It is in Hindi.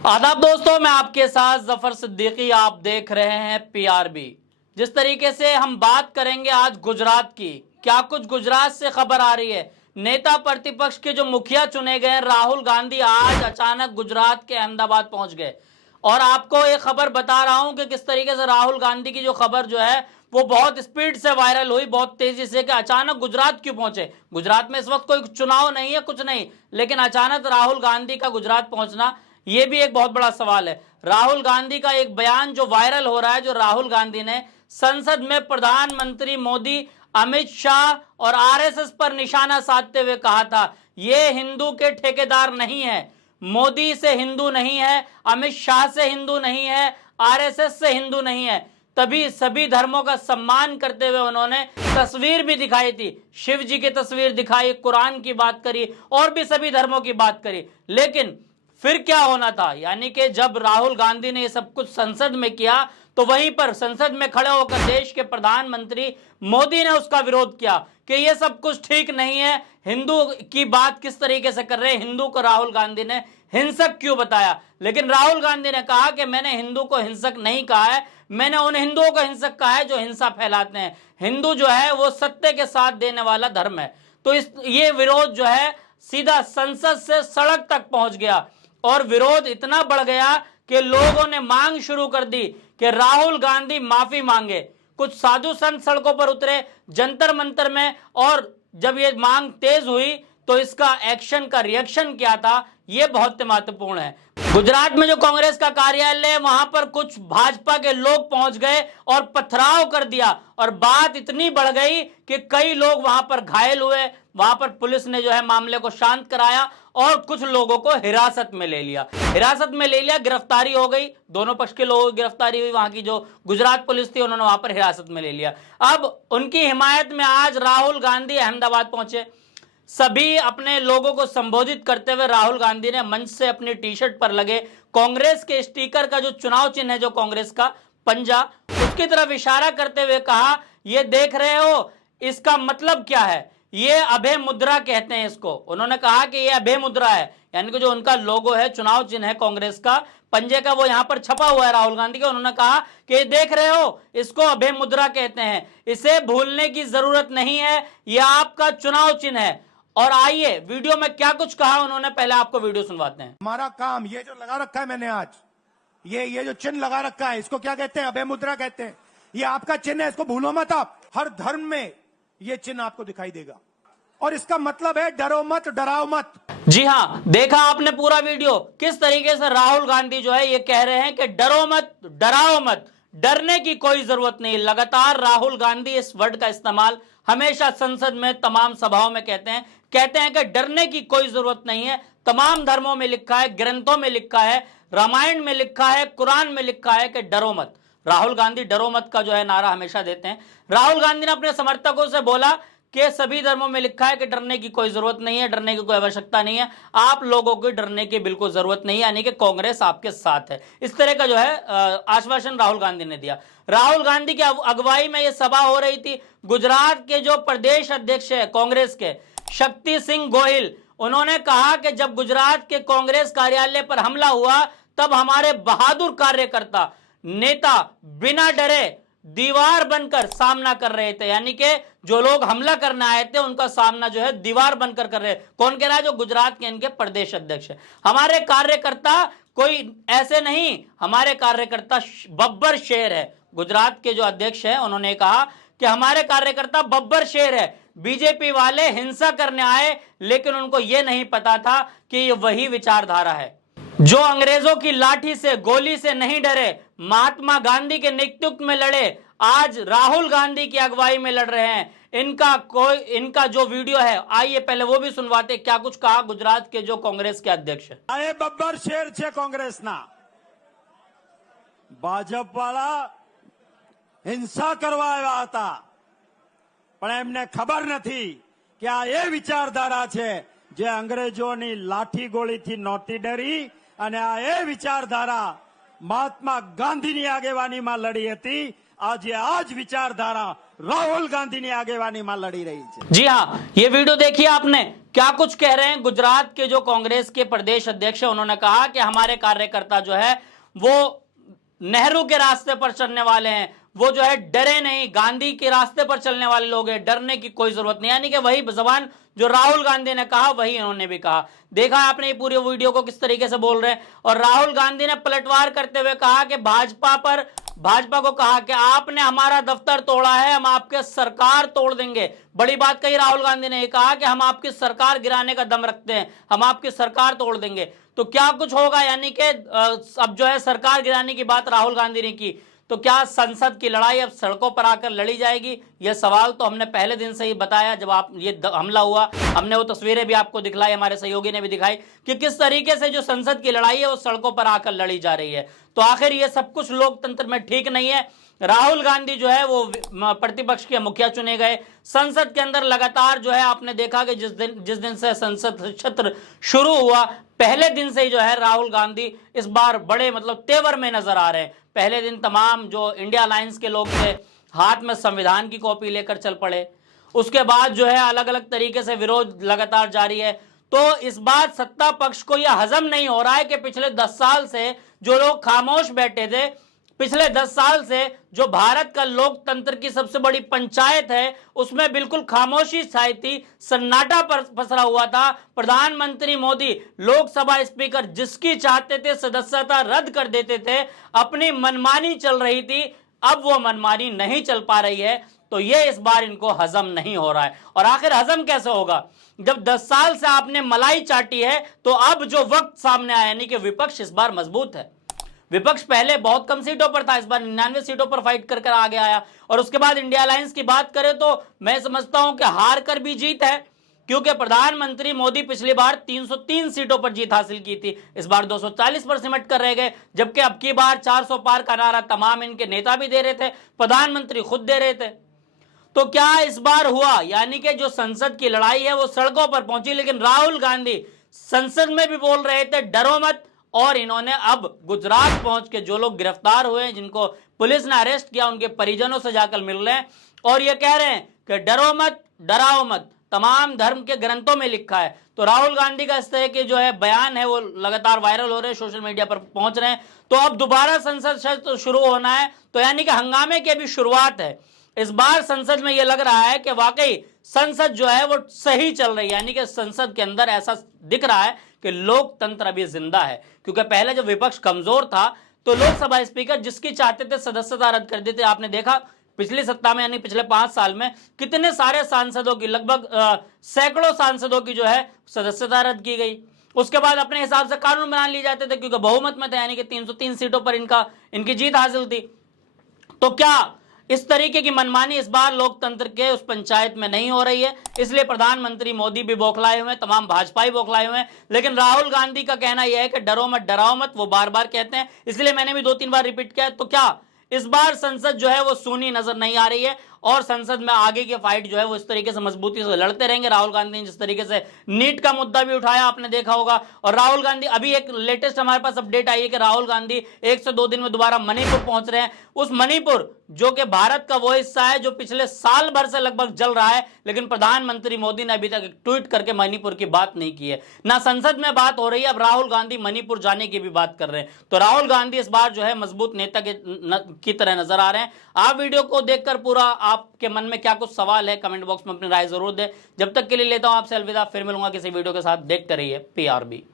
आदाब दोस्तों, मैं आपके साथ जफर सिद्दीकी। आप देख रहे हैं पीआरबी। जिस तरीके से हम बात करेंगे आज गुजरात की, क्या कुछ गुजरात से खबर आ रही है। नेता प्रतिपक्ष के जो मुखिया चुने गए राहुल गांधी आज अचानक गुजरात के अहमदाबाद पहुंच गए। और आपको ये खबर बता रहा हूं कि किस तरीके से राहुल गांधी की जो खबर जो है वो बहुत स्पीड से वायरल हुई, बहुत तेजी से, कि अचानक गुजरात क्यों पहुंचे। गुजरात में इस वक्त कोई चुनाव नहीं है, कुछ नहीं, लेकिन अचानक राहुल गांधी का गुजरात पहुंचना यह भी एक बहुत बड़ा सवाल है। राहुल गांधी का एक बयान जो वायरल हो रहा है, जो राहुल गांधी ने संसद में प्रधानमंत्री मोदी, अमित शाह और आरएसएस पर निशाना साधते हुए कहा था, ये हिंदू के ठेकेदार नहीं है, मोदी से हिंदू नहीं है, अमित शाह से हिंदू नहीं है, आरएसएस से हिंदू नहीं है। तभी सभी धर्मों का सम्मान करते हुए उन्होंने तस्वीर भी दिखाई थी, शिव जी की तस्वीर दिखाई, कुरान की बात करी और भी सभी धर्मों की बात करी। लेकिन फिर क्या होना था, यानी कि जब राहुल गांधी ने ये सब कुछ संसद में किया तो वहीं पर संसद में खड़े होकर देश के प्रधानमंत्री मोदी ने उसका विरोध किया कि ये सब कुछ ठीक नहीं है, हिंदू की बात किस तरीके से कर रहे हैं, हिंदू को राहुल गांधी ने हिंसक क्यों बताया। लेकिन राहुल गांधी ने कहा कि मैंने हिंदू को हिंसक नहीं कहा है, मैंने उन हिंदुओं को हिंसक कहा है जो हिंसा फैलाते हैं। हिंदू जो है वो सत्य के साथ देने वाला धर्म है। तो ये विरोध जो है सीधा संसद से सड़क तक पहुंच गया और विरोध इतना बढ़ गया कि लोगों ने मांग शुरू कर दी कि राहुल गांधी माफी मांगे। कुछ साधु संत सड़कों पर उतरे जंतर मंतर में, और जब ये मांग तेज हुई तो इसका एक्शन का रिएक्शन क्या था, यह बहुत महत्वपूर्ण है। गुजरात में जो कांग्रेस का कार्यालय है वहां पर कुछ भाजपा के लोग पहुंच गए और पथराव कर दिया, और बात इतनी बढ़ गई कि कई लोग वहां पर घायल हुए। वहां पर पुलिस ने जो है मामले को शांत कराया और कुछ लोगों को हिरासत में ले लिया। गिरफ्तारी हो गई, दोनों पक्ष के लोगों की गिरफ्तारी हुई। वहां की जो गुजरात पुलिस थी उन्होंने वहां पर हिरासत में ले लिया। अब उनकी हिमायत में आज राहुल गांधी अहमदाबाद पहुंचे। सभी अपने लोगों को संबोधित करते हुए राहुल गांधी ने मंच से अपनी टी शर्ट पर लगे कांग्रेस के स्टिकर का जो चुनाव चिन्ह है, जो कांग्रेस का पंजा, उसकी तरफ इशारा करते हुए कहा, ये देख रहे हो इसका मतलब क्या है, ये अभय मुद्रा कहते हैं इसको। उन्होंने कहा कि ये अभय मुद्रा है, यानी कि जो उनका लोगो है, चुनाव चिन्ह है कांग्रेस का पंजे का, वो यहां पर छपा हुआ है राहुल गांधी का। उन्होंने कहा कि ये देख रहे हो इसको अभय मुद्रा कहते हैं, इसे भूलने की जरूरत नहीं है, यह आपका चुनाव चिन्ह है। और आइए वीडियो में क्या कुछ कहा उन्होंने, पहले आपको वीडियो सुनवाते हैं। हमारा काम, ये जो लगा रखा है मैंने आज, ये जो चिन्ह लगा रखा है, इसको क्या कहते हैं? अभय मुद्रा कहते हैं। ये आपका चिन्ह है, इसको भूलो मत आप। हर धर्म में ये चिन्ह आपको दिखाई देगा और इसका मतलब है डरो मत, डराओ मत। जी हां, देखा आपने पूरा वीडियो, किस तरीके से राहुल गांधी जो है ये कह रहे हैं कि डरो मत, डराओ मत, डरने की कोई जरूरत नहीं। लगातार राहुल गांधी इस वर्ड का इस्तेमाल हमेशा संसद में तमाम सभाओं में कहते हैं कि डरने की कोई जरूरत नहीं है। तमाम धर्मों में लिखा है, ग्रंथों में लिखा है, रामायण में लिखा है, कुरान में लिखा है कि डरो मत। राहुल गांधी डरो मत का जो है नारा हमेशा देते हैं। राहुल गांधी ने अपने समर्थकों से बोला कि सभी धर्मों में लिखा है कि डरने की कोई जरूरत नहीं है, डरने की कोई आवश्यकता नहीं है, आप लोगों को डरने की बिल्कुल जरूरत नहीं है, यानी कि कांग्रेस आपके साथ है। इस तरह का जो है आश्वासन राहुल गांधी ने दिया। राहुल गांधी की अगुवाई में यह सभा हो रही थी। गुजरात के जो प्रदेश अध्यक्ष है कांग्रेस के, शक्ति सिंह गोहिल, उन्होंने कहा कि जब गुजरात के कांग्रेस कार्यालय पर हमला हुआ तब हमारे बहादुर कार्यकर्ता नेता बिना डरे दीवार बनकर सामना कर रहे थे, यानी कि जो लोग हमला करने आए थे उनका सामना जो है दीवार बनकर कर रहे। कौन कह रहा है? जो गुजरात के इनके प्रदेश अध्यक्ष है। हमारे कार्यकर्ता कोई ऐसे नहीं, हमारे कार्यकर्ता बब्बर शेर है। गुजरात के जो अध्यक्ष है उन्होंने कहा कि हमारे कार्यकर्ता बब्बर शेर है। बीजेपी वाले हिंसा करने आए, लेकिन उनको यह नहीं पता था कि ये वही विचारधारा है जो अंग्रेजों की लाठी से, गोली से नहीं डरे, महात्मा गांधी के नेतृत्व में लड़े, आज राहुल गांधी की अगुवाई में लड़ रहे हैं। इनका जो वीडियो है, आइए पहले वो भी सुनवाते क्या कुछ कहा गुजरात के जो कांग्रेस के अध्यक्ष है। आए बब्बर शेर छे कांग्रेस ना, भाजप वाला हिंसा करवा આવ્યા હતા, પણ એમને ખબર નથી કે આ એ વિચારધારા છે જે અંગ્રેજોની લાઠી ગોળીથી નહોતી ડરી, અને આ એ વિચારધારા મહાત્મા ગાંધીની આગેવાનીમાં લડી હતી। આજે આ જ વિચારધારા રાહુલ ગાંધીની આગેવાનીમાં લડી રહી છે। जी हाँ, ये वीडियो देखिए आपने, क्या कुछ कह रहे हैं। गुजरात के जो कांग्रेस के प्रदेश अध्यक्ष है, उन्होंने कहा कि हमारे कार्यकर्ता जो है वो नेहरू के रास्ते पर चलने वाले हैं, वो जो है डरे नहीं, गांधी के रास्ते पर चलने वाले लोग हैं, डरने की कोई जरूरत नहीं। यानी कि वही जबान जो राहुल गांधी ने कहा वही इन्होंने भी कहा। देखा आपने ये पूरी वीडियो को किस तरीके से बोल रहे हैं। और राहुल गांधी ने पलटवार करते हुए कहा कि भाजपा को कहा कि आपने हमारा दफ्तर तोड़ा है, हम आपके सरकार तोड़ देंगे। बड़ी बात कही राहुल गांधी ने, कहा कि हम आपकी सरकार गिराने का दम रखते हैं, हम आपकी सरकार तोड़ देंगे। तो क्या कुछ होगा, यानी कि अब जो है सरकार गिराने की बात राहुल गांधी ने की, तो क्या संसद की लड़ाई अब सड़कों पर आकर लड़ी जाएगी? यह सवाल तो हमने पहले दिन से ही बताया, जब आप ये हमला हुआ, हमने वो तस्वीरें भी आपको दिखलाई, हमारे सहयोगी ने भी दिखाई कि किस तरीके से जो संसद की लड़ाई है वो सड़कों पर आकर लड़ी जा रही है। तो आखिर ये सब कुछ लोकतंत्र में ठीक नहीं है। राहुल गांधी जो है वो प्रतिपक्ष के मुखिया चुने गए। संसद के अंदर लगातार जो है आपने देखा कि जिस दिन से संसद सत्र शुरू हुआ, पहले दिन से ही जो है राहुल गांधी इस बार बड़े तेवर में नजर आ रहे हैं। पहले दिन तमाम जो इंडिया अलायंस के लोग थे हाथ में संविधान की कॉपी लेकर चल पड़े। उसके बाद जो है अलग अलग तरीके से विरोध लगातार जारी है। तो इस बार सत्ता पक्ष को यह हजम नहीं हो रहा है कि पिछले 10 साल से जो लोग खामोश बैठे थे, पिछले 10 साल से जो भारत का लोकतंत्र की सबसे बड़ी पंचायत है उसमें बिल्कुल खामोशी छाई थी, सन्नाटा पर पसरा हुआ था। प्रधानमंत्री मोदी लोकसभा स्पीकर जिसकी चाहते थे सदस्यता रद्द कर देते थे, अपनी मनमानी चल रही थी, अब वो मनमानी नहीं चल पा रही है। तो ये इस बार इनको हजम नहीं हो रहा है। और आखिर हजम कैसे होगा जब 10 साल से आपने मलाई चाटी है? तो अब जो वक्त सामने आया, यानी कि विपक्ष इस बार मजबूत है। विपक्ष पहले बहुत कम सीटों पर था, इस बार 99 सीटों पर फाइट कर आगे आया। और उसके बाद इंडिया अलायंस की बात करें तो मैं समझता हूं कि हार कर भी जीत है, क्योंकि प्रधानमंत्री मोदी पिछली बार 303 सीटों पर जीत हासिल की थी, इस बार 240 पर सिमट कर रह गए। जबकि अब की बार 400 पार का नारा तमाम इनके नेता भी दे रहे थे, प्रधानमंत्री खुद दे रहे थे। तो क्या इस बार हुआ, यानी कि जो संसद की लड़ाई है वो सड़कों पर पहुंची, लेकिन राहुल गांधी संसद में भी बोल रहे थे डरो मत। और इन्होंने अब गुजरात पहुंच के जो लोग गिरफ्तार हुए हैं, जिनको पुलिस ने अरेस्ट किया, उनके परिजनों से जाकर मिल रहे हैं और ये कह रहे हैं कि डरो मत, डराओ मत, तमाम धर्म के ग्रंथों में लिखा है। तो राहुल गांधी का इस तरह के जो है बयान है वो लगातार वायरल हो रहे हैं, सोशल मीडिया पर पहुंच रहे हैं। तो अब दोबारा संसद सत्र शुरू होना है, तो यानी कि हंगामे की अभी शुरुआत है। इस बार संसद में यह लग रहा है कि वाकई संसद जो है वो सही चल रही है, यानी कि संसद के अंदर ऐसा दिख रहा है कि लोकतंत्र अभी जिंदा है। क्योंकि पहले जब विपक्ष कमजोर था तो लोकसभा स्पीकर जिसकी चाहते थे सदस्यता रद्द कर देते। आपने देखा पिछली सत्ता में, यानी पिछले 5 साल में कितने सारे सांसदों की, लगभग सैकड़ों सांसदों की जो है सदस्यता रद्द की गई। उसके बाद अपने हिसाब से कानून बना लिए जाते थे, क्योंकि बहुमत में थे, यानी कि 303 सीटों पर इनकी जीत हासिल थी। तो क्या इस तरीके की मनमानी इस बार लोकतंत्र के उस पंचायत में नहीं हो रही है? इसलिए प्रधानमंत्री मोदी भी बौखलाए हुए हैं, तमाम भाजपाई बौखलाए हुए हैं। लेकिन राहुल गांधी का कहना यह है कि डरो मत, डराओ मत, वो बार बार कहते हैं, इसलिए मैंने भी 2-3 बार रिपीट किया। तो क्या इस बार संसद जो है वो सूनी नजर नहीं आ रही है और संसद में आगे की फाइट जो है वो इस तरीके से मजबूती से लड़ते रहेंगे? राहुल गांधी ने जिस तरीके से नीट का मुद्दा भी उठाया, आपने देखा होगा। और राहुल गांधी, अभी एक लेटेस्ट हमारे पास अपडेट आई है कि राहुल गांधी 1 से 2 दिन में दोबारा मणिपुर पहुंच रहे हैं। उस मणिपुर जो कि भारत का वो हिस्सा है जो पिछले साल भर से लगभग जल रहा है, लेकिन प्रधानमंत्री मोदी ने अभी तक एक ट्वीट करके मणिपुर की बात नहीं की है, ना संसद में बात हो रही है। अब राहुल गांधी मणिपुर जाने की भी बात कर रहे हैं। तो राहुल गांधी इस बार जो है मजबूत नेता की तरह नजर आ रहे हैं। आप वीडियो को देखकर पूरा आपके मन में क्या कुछ सवाल है, कमेंट बॉक्स में अपनी राय जरूर दें। जब तक के लिए लेता हूं आपसे अलविदा, फिर मिलूंगा किसी वीडियो के साथ। देखते रहिए PRB।